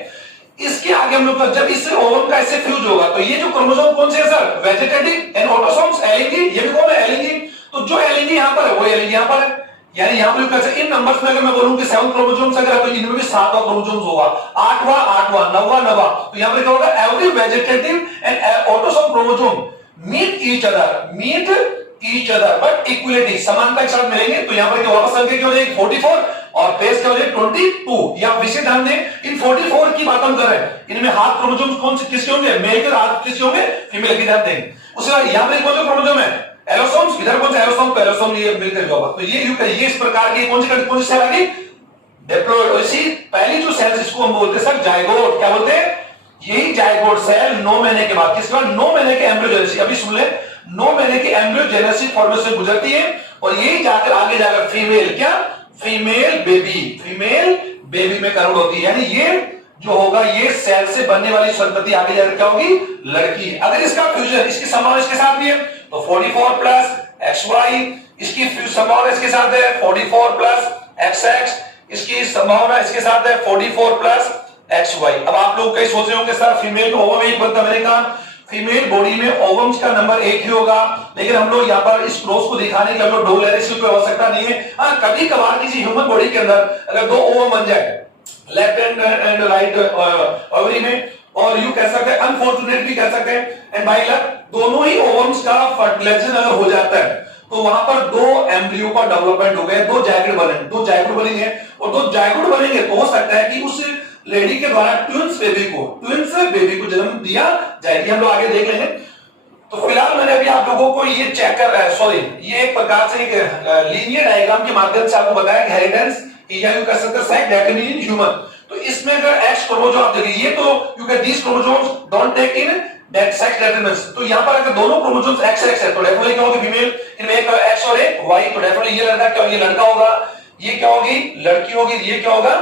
इसके आगे हम लोग जब इससे ओवम का इससे फ्यूज होगा, तो ये जो क्रोमोसोम कौन से है सर, वेजिटेटिव एंड ऑटोसोम्स एलिंगी, ये भी कौन है, एलिंगी। तो जो एलिंगी यहां पर है वो एलिंगी यहां पर है, यानी यहां पर कैसे इन नंबर्स में अगर मैं बोलूं कि 7 क्रोमोसोम्स अगर है तो इनमें भी 7वां क्रोमोसोम्स होगा, 8वां 9वां। तो यहां पर क्या होगा, every vegetative and autosome chromosome meet each other but equality, समानता के साथ मिलेंगे। तो यहां पर क्या वापस संख्या क्या हो जाएगी 44 और पेस क्या हो जाएगी 22। यहां विशेष ध्यान दें, इन 44 की बात हम कर रहे हैं, इनमें हाथ क्रोमोसोम्स कौन से किसके होंगे, मेल के, हाथ किसके होंगे, फीमेल के। ध्यान दें, उसके बाद यहां पर कौन सा क्रोमोसोम है, एलोसोम्स, इधर कौन सा एलोसोम, ये मिलकर होगा। तो ये इस प्रकार की कौन सी सेल आ गई, डिप्लॉइड। और इसी पहली जो सेल्स, इसको हम बोलते हैं सर जाइगोट, क्या बोलते हैं, यही जाइगोट सेल 9 महीने के बाद, किसके बाद, 9 महीने के एम्ब्रियोजेनेसिस, अभी सुन ले, 9 महीने के एम्ब्रियोजेनेसिस फॉर्मेशन से गुजरती है, और यही जाकर आगे जाकर फीमेल बेबी में कन्वर्ट होती है। यानी ये जो होगा, ये सेल से बनने वाली संतति आगे जाकर क्या होगी, लड़की। अगर इसका फ्यूजन इसकी संभावना इसके साथ भी है तो 44 प्लस XY, इसकी संभावना इसके साथ है 44 प्लस XX, इसकी संभावना इसके साथ है 44 प्लस XY। अब आप लोग कई सोच रहे होंगे सर फीमेल में ओवम एक बनता, मैंने कहा फीमेल बॉडी में ओवम्स का नंबर एक ही होगा, लेकिन हम लोग यहाँ पर इस क्रॉस को दिखाने के हम लोग डबल हेलिक्स की आवश्यकता नहीं है। हाँ, कभी कभार किसी ह्यूमन बॉडी के अंदर अगर 2 ओवम बन जाए लेफ्ट एंड राइट ओवरी में, और यू कह सकते हैं अनफॉर्चुनेट भी कह सकते हैं, एंड बाय लक दोनों ही ओवम्स का फर्टिलाइजेशन अगर हो जाता है तो वहां पर 2 एम्ब्रियो का डेवलपमेंट हो गया, 2 जाइगोट बनेंगे, और 2 जाइगोट बनेंगे तो हो सकता है कि उस लेडी के द्वारा ट्विंस बेबी को जन्म दिया जाएगी। हम लोग आगे देख लेंगे। तो फिलहाल मैंने अभी आप लोगों को ये ये एक प्रकार से एक लीनियर डायग्राम के माध्यम से आपको बताया हेरिटेंस या यू कह सकते हैं सेक्स डिटरमिनेशन इन ह्यूमन। तो इसमें अगर एक्स क्रोमोसोम आप देखिए, ये तो you can these chromosomes don't take in that sex determination. तो यहां पर अगर दोनों क्रोमोसोम्स एक्स है तो डेफिनेटली क्या होगा, फीमेल, इनमें एक एक्स और एक वाई, तो डेफिनेटली ये लड़का क्या, ये लड़का होगा, ये क्या होगी, लड़की होगी, ये क्या होगा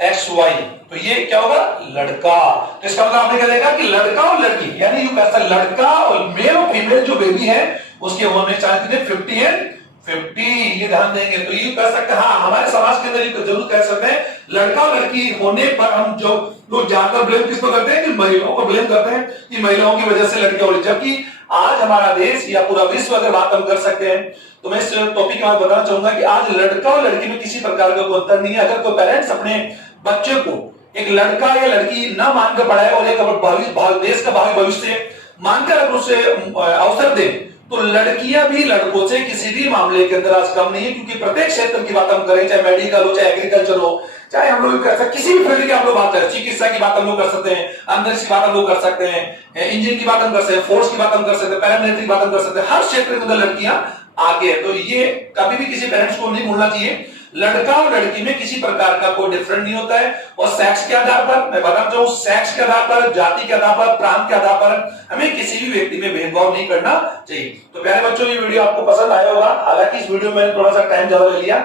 XY, तो ये क्या होगा, लड़का। तो इसका मतलब आपने क्या देखा कि लड़का और लड़की, यानी यू कहता लड़का और मेल और फीमेल जो बेबी है उसके होने चांस कितने 50 एंड 50, ये ध्यान देंगे। तो ये कह सकते हैं, हाँ हमारे समाज के अंदर ये जरूर कह सकते हैं, लड़का और लड़की होने पर हम जो लोग ज्यादातर ब्लेम किसको करते हैं, कि महिलाओं को ब्लेम करते हैं कि महिलाओं की वजह से लड़कियां हो रही, जबकि आज हमारा देश या पूरा विश्व अगर बात हम कर सकते हैं, तो मैं इस टॉपिक के बाद बताना चाहूंगा कि आज लड़का और लड़की में किसी प्रकार का कोई अंतर नहीं है। अगर कोई पेरेंट्स अपने बच्चे को एक लड़का या लड़की ना मानकर पढ़ाए और एक देश का भावी भविष्य मानकर अगर उसे अवसर दे, तो लड़कियां भी लड़कों से किसी भी मामले के अंदर आज कम नहीं है, क्योंकि प्रत्येक क्षेत्र की बात हम करें, चाहे मेडिकल हो, चाहे एग्रीकल्चर हो, चाहे हम लोग कर सकते, किसी भी फील्ड की आप लोग बात करें, चिकित्सा की बात हम लोग कर सकते हैं, अंतरिक्ष की बात हम लोग कर सकते हैं, इंजीनियरिंग की बात हम कर सकते हैं, फोर्स की बात हम कर सकते हैं, पैरामिलिट्री की बात हम कर सकते हैं, हर क्षेत्र के अंदर लड़कियां आगे है। तो ये कभी भी किसी पेरेंट्स को नहीं भूलना चाहिए, लड़का और लड़की में किसी प्रकार का कोई डिफरेंट नहीं होता है। और सेक्स के आधार पर मैं बताना चाहूं, सेक्स के आधार पर, जाति के आधार पर, प्रांत के आधार पर हमें किसी भी व्यक्ति में भेदभाव नहीं करना चाहिए। तो प्यारे बच्चों, ये वीडियो आपको पसंद आया होगा, हालांकि इस वीडियो में थोड़ा सा टाइम ज्यादा ले लिया।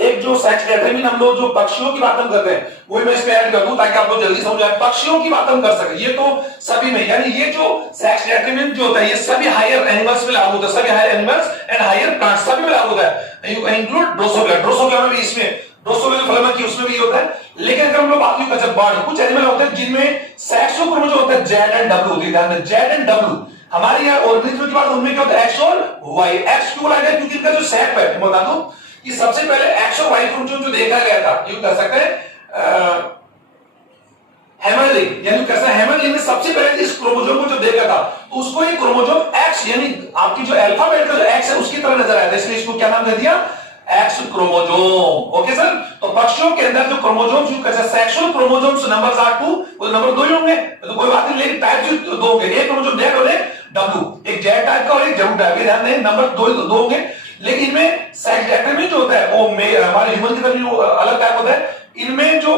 एक जो सेक्स डिटरमिन हम लोग जो पक्षियों की बात हम करते हैं, वही मैं इसमें ऐड कर दूं ताकि आप लोग जल्दी समझ जाए। पक्षियों की बात हम कर सके, ये तो सभी में, यानी ये जो सेक्स डिटरमिन जो होता है, ये सभी हायर एनिमल्स में लागू होता है, सभी higher animals and higher plants सभी में लागू होता है। यू कैन इंक्लूड ड्रोसोफिला में भी, इसमें ड्रोसोफिला फ्लेमा की उसमें भी होता है। लेकिन अगर हम लोग बात करें बर्ड, कुछ एनिमल होते हैं जिनमें सेक्सुअल क्रोमोसोम होता है जेड एंड डब्ल्यू, ध्यान दें जेड एंड डब्ल्यू। हमारे यहाँ ऑर्गेनिज्म की बात, उनमें क्या होता है एक्स और वाई। एक्स क्यों लाया गया, क्योंकि इनका जो सेट है, मैं बता दूं कि सबसे पहले एक्स और वाई क्रोमोसोम जो देखा गया था, ये कह सकते हैं हेमरलिंग, यानी कैसा हेमरलिंग ने सबसे पहले इस क्रोमोसोम को जो देखा था, तो उसको ये क्रोमोसोम एक्स, यानी आपकी जो अल्फाबेट का जो एक्स है उसकी तरह नजर आया था, इसलिए इसको क्या नाम दे दिया, एक्स क्रोमोसोम। ओके सर, तो पक्षियों के अंदर जो क्रोमोसोम्स यूज करते हैं, सेक्सुअल क्रोमोसोम्स नंबर्स आर 2, वो नंबर 2 ही होंगे, तो कोई बात नहीं, लेकिन टाइप जो दो होंगे, एक क्रोमोसोम जेड और एक डब्ल्यू, एक जेड टाइप का और एक डब्ल्यू टाइप, ध्यान दें नंबर 2 होंगे। लेकिन इनमें सेक्स डिटरमिन जो होता है वो हमारे ह्यूमन की तरह अलग टाइप होता है। इनमें जो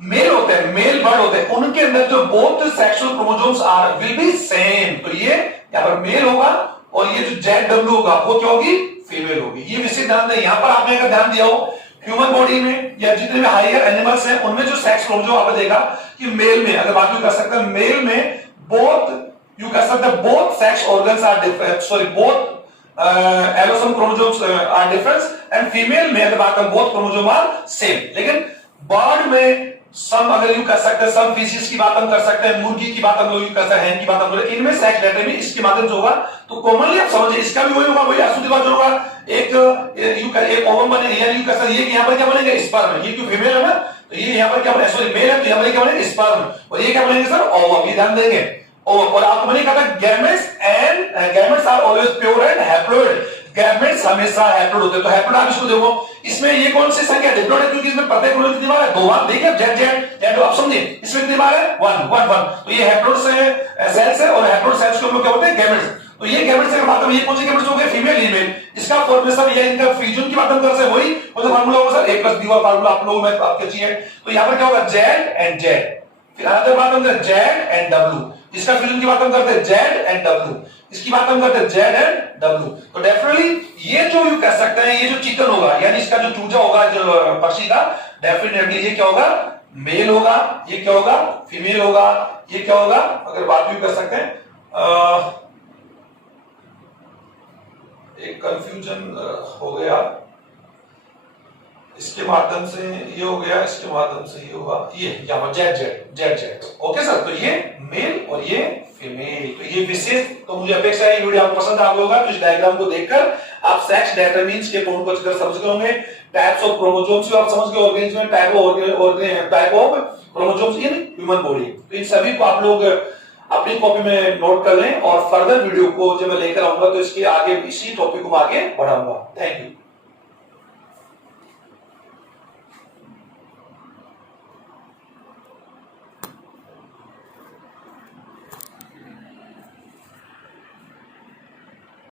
मेल होते हैं, मेल बर्ड होते हैं, उनके अंदर जो both sexual chromosomes are will be same, तो ये यहां पर मेल होगा और ये जो जेड डब्ल्यू होगा वो क्या होगी, फीमेल होगी। ये विशेष ध्यान दें। यहां पर आपने अगर ध्यान दिया हो, ह्यूमन बॉडी में या जितने भी हायर एनिमल्स हैं उनमें जो सेक्स क्रोमोसोम आपने देखा कि मेल में, अगर बात कर सकते हैं, मेल में बोथ यू कह सकते हैं both sex organs are different, sorry both allosome chromosomes are different, and female में अगर बात करें बोथ क्रोमोसोम आर सेम। लेकिन बर्ड में सम, अगर यू कर सकते हैं, सम फिशिस की बात हम कर सकते हैं, मुर्गी की बात हम लोग कर सकते हैं, हैन की बात हम लोग, इनमें सेक्स डिटरमिन इसके माध्यम से होगा। तो कॉमनली आप समझिए, इसका भी वही होगा, वही आसुदी बात होगा, एक यू कर एक ओवम बने, यानी यू कर सकते, ये यहां पर क्या बनेगा, स्पर्म, ये क्यों फीमेल है ना, तो ये यहां पर क्या बनेगा, सॉरी मेल है, तो यहां पर क्या बनेगा, स्पर्म, और ये क्या बनेंगे सर, ओवम, ये ध्यान देंगे। और आपको मैंने कहा था gametes and gametes are always pure and haploid, gametes हमेशा हैप्लॉइड होते हैं। तो हैप्लॉइड आप इसको देखो, इसमें ये कौन सी संख्या डिप्लॉइड है, क्योंकि इसमें प्रत्येक क्रोमोसोम कितनी बार है, 2 बार। देखिए जेड जेड जेड, आप समझिए इसमें कितनी बार है, 1 1 1, तो ये हैप्लॉइड से सेल्स है, और हैप्लॉइड सेल्स को हम लोग क्या बोलते हैं, गैमेट्स। तो ये गैमेट्स से बात हम, ये कौन से गैमेट्स हो गए, फीमेल ईमेल, इसका फॉर्मेशन या इनका फ्यूजन की बात हम कर सकते हैं, वही मतलब फार्मूला होगा सर a + b वाला फार्मूला आप लोगों में आपके चाहिए। तो यहां पर क्या होगा, जेड एंड जेड, फिर अनदर बात हम करते हैं जेड एंड डब्ल्यू, इसका फ्यूजन की बात हम करते हैं जेड एंड डब्ल्यू, इसकी बात हम करते हैं जेड एंड डब्ल्यू। तो डेफिनेटली ये जो यू कह सकते हैं, ये जो चिकन होगा, यानी इसका जो चूजा होगा, जो पक्षी का, डेफिनेटली ये क्या होगा, मेल होगा, ये क्या होगा, फीमेल होगा, ये क्या होगा, अगर बात भी कर सकते हैं, एक कंफ्यूजन हो गया, इसके माध्यम से ये हो गया, इसके माध्यम से ये होगा, ये यहां Z Z Z Z. Okay sir, तो ये मेल और ये फीमेल, तो ये विशेष, तो मुझे अपेक्षा है ये वीडियो आपको पसंद आ गया होगा। तो इस डायग्राम को देखकर आप सेक्स डिटरमिन्स के पॉइंट को अच्छी तरह समझ गए होंगे, टाइप्स ऑफ क्रोमोसोम्स को आप समझ गए, ऑर्गेनिज्म में type of chromosomes in human body. तो इन सभी को आप लोग अपनी कॉपी में नोट कर लें, और फर्दर वीडियो को जब मैं लेकर आऊंगा तो इसके आगे इसी टॉपिक को आगे बढ़ाऊंगा। Thank you.